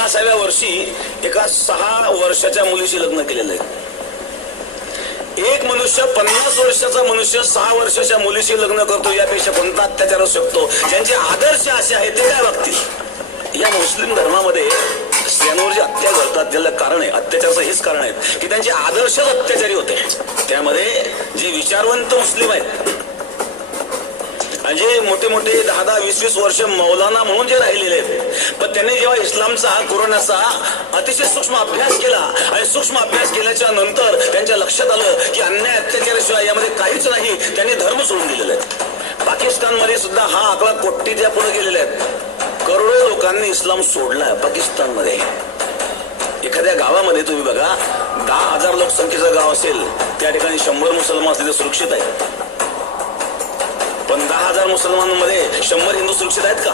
50व्या वर्षी एका 6 वर्षाच्या मुलीशी लग्न केलेलं आहे. एक मनुष्य 50 वर्षाचा मनुष्य 6 वर्षाच्या मुलीशी लग्न करतो, यापेक्षा कोणता अत्याचार असू शकतो? ज्यांचे आदर्श असे आहेत ते काय वागतील? या मुस्लिम धर्मामध्ये स्त्रियांवर जे हत्या करतात त्याला कारण आहे, अत्याचाराचं हेच कारण आहे की त्यांचे आदर्शच अत्याचारी होते. त्यामध्ये जे विचारवंत मुस्लिम आहेत आणि जे मोठे मोठे 10-10, 20-20 वर्ष मौलाना म्हणून जे राहिलेले आहेत, पण त्यांनी जेव्हा इस्लामचा, कुराणाचा अतिशय सूक्ष्म अभ्यास केला आणि सूक्ष्म अभ्यास केल्याच्या नंतर त्यांच्या लक्षात आलं की अन्याय अत्याचाराशिवाय यामध्ये काहीच नाही, त्यांनी धर्म सोडून दिलेले आहेत. पाकिस्तानमध्ये सुद्धा हा आकडा कोटीच्या पुढे गेलेले आहेत. करोडो लोकांनी इस्लाम सोडलाय पाकिस्तानमध्ये. एखाद्या गावामध्ये तुम्ही बघा, 10,000 लोकसंख्येचं गाव असेल, त्या ठिकाणी 100 मुसलमान असले तर सुरक्षित आहे. पण 10,000 मुसलमानांमध्ये 100 हिंदू सुरक्षित आहेत का?